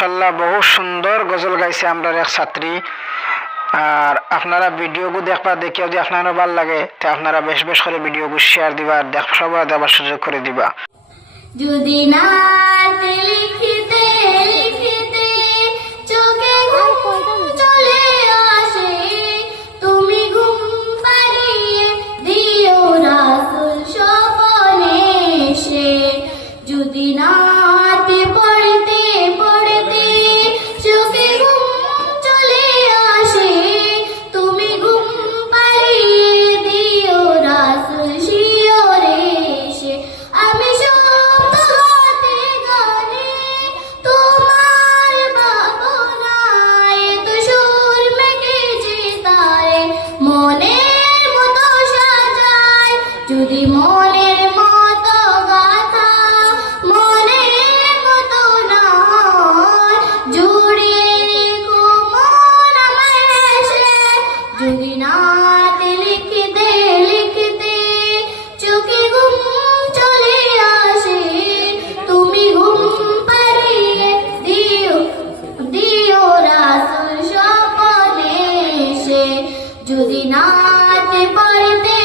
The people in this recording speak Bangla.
মাশাআল্লাহ বহু সুন্দর গজল গাইছে আমরা এক ছাত্রী। আর আপনারা ভিডিওগু দেখবা, দেখিও যদি আপনারা ভালো লাগে তে আপনারা বেশ বেশ করে ভিডিওগু শেয়ার দিবা, সবাই দেবার সুযোগ করে দিবা। যদি না লিখিতে লিখিতে চোখে ঘুম চলে আসে, তুমি ঘুম পাড়িয়ে দিও রাসূল স্বপনে এসে। যদি নাতে পড়তে পড়তে চোখে ঘুম চলে আসে, তুমি ঘুম পাড়িয়ে দিও রাসূল শিয়রে এসে। আমি যদি মনের মতো গাথা মনের মতো না হয়, জুড়িয়ে রেখো মন আমায় এসে। যদি নাতে লিখতে লিখতে চোখে ঘুম চলে আসে, তুমি ঘুম পাড়িয়ে দিও রাসূল স্বপনে এসে। যদি নাতে পড়তে